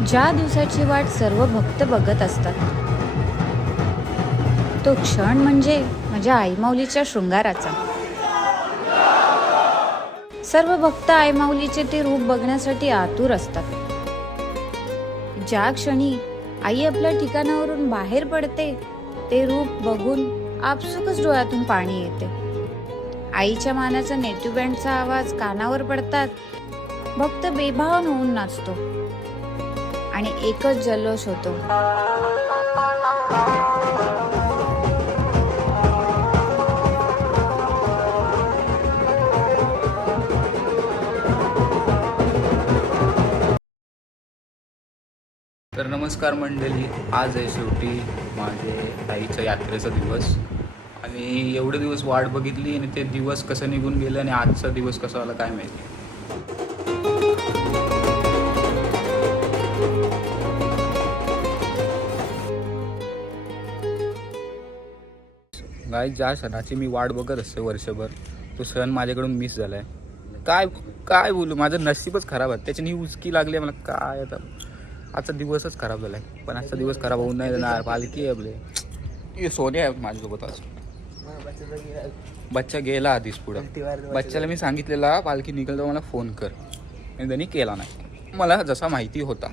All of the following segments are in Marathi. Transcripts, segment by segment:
ज्या दिवसाची वाट सर्व भक्त बघत असतात, तो क्षण म्हणजे माझ्या आईमाऊलीच्या शृंगाराचा. सर्व भक्त आईमाऊलीचे ते रूप बघण्यासाठी आतुर असतात. ज्या क्षणी आई आपल्या ठिकाणावरून बाहेर पडते, ते रूप बघून आपसुकच डोळ्यातून पाणी येते. आईच्या मानाचा नेटिव्ह बँडचा आवाज कानावर पडतात, भक्त बेभान होऊन नाचतो आणि एकच जल्लोष होतो. तर नमस्कार मंडळी, आज आहे शेवटी माझे आईच्या यात्रेचा दिवस आणि एवढे दिवस वाट बघितली आणि ते दिवस कसं निघून गेलं आणि आजचा दिवस कसा आला काय माहिती. गाय ज्या सणाची मी वाट बघत असते वर्षभर, तो सण माझ्याकडून मिस झालाय. काय काय बोलू, माझं नशीबच खराब आहे. त्याच्यानी उचकी लागली मला. काय आता आजचा दिवसच खराब झालाय. पण आजचा दिवस खराब होऊन नाही जाणार. पालखी आहे आपले, हे सोने आहे माझ्यासोबत. आज बच्चा गेला आधीच पुढं. बच्चाला मी सांगितलेला पालखी निघाल मला फोन कर, आणि त्यांनी केला नाही. मला जसा माहिती होता.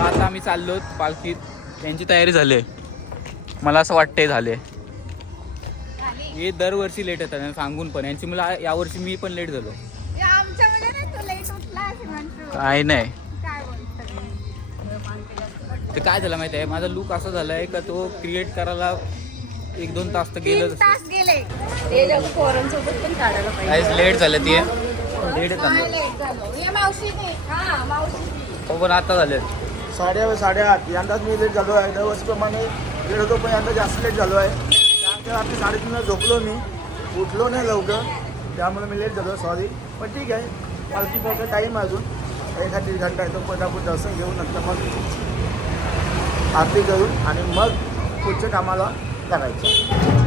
आता आम्ही चाललो पालखीत. त्यांची तयारी झाली, मला असं वाटतंय झाले. हे दरवर्षी लेट येतात सांगून, पण यांची मला यावर्षी मी पण लेट झालो. काय नाही, ते काय झालं माहिती आहे, माझा लुक असा झालाय का तो क्रिएट करायला 1-2 तास तर गेलं. लेट झालं ते लेट हो, पण आता झाले 8:30. यंदाच मी लेट झालो आहे. दरवर्षीप्रमाणे लेट होतो, पण यंदा जास्त लेट झालो आहे. त्यानंतर रात्री 3:30 झोपलो मी, उठलो नाही लवकर, त्यामुळे मी लेट झालो, सॉरी. पण ठीक आहे, पालखी पोहोचायला टाईम अजून 1-1.5 घंटा आहे. तो पटापट दर्शन घेऊन नंतर मग आरती करून आणि मग पुढच्या कामाला लागायचं.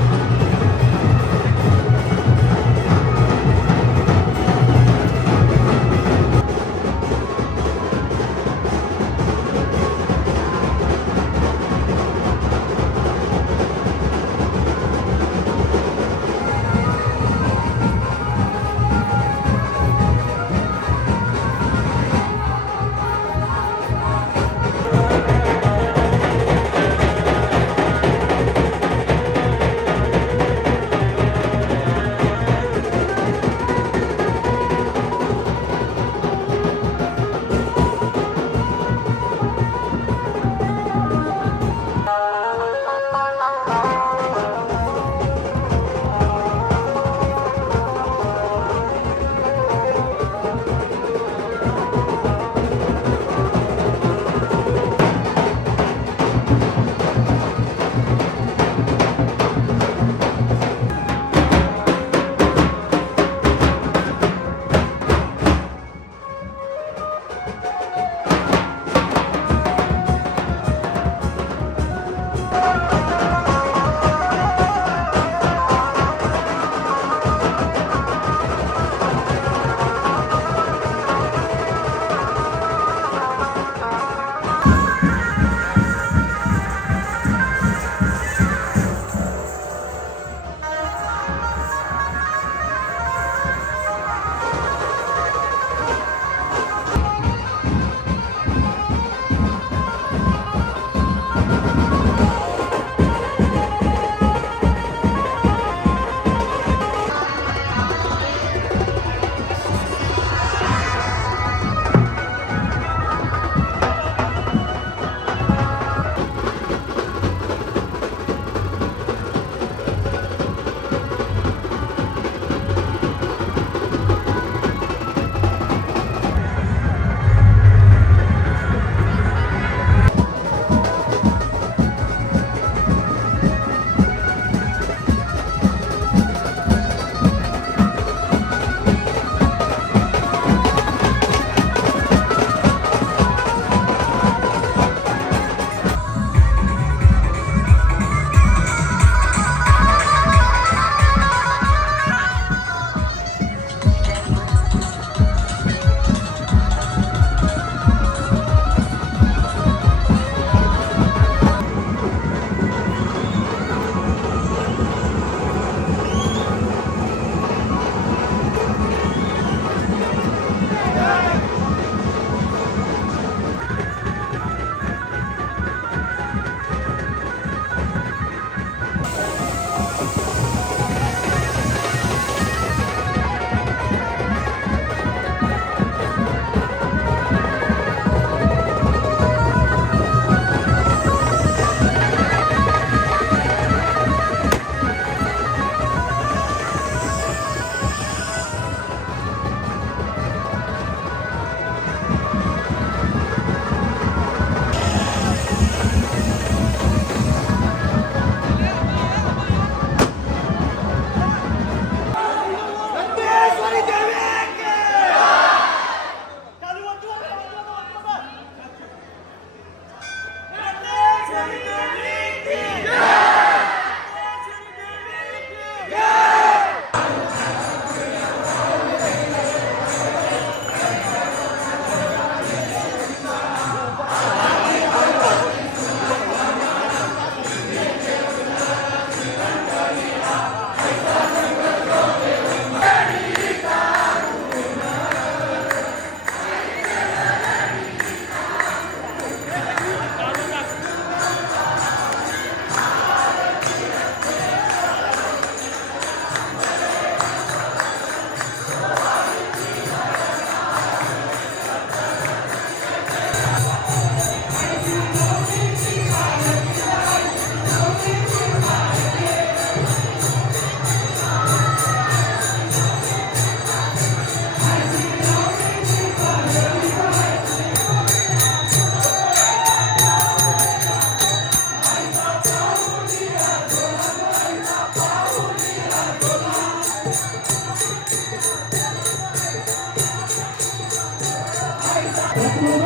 आहे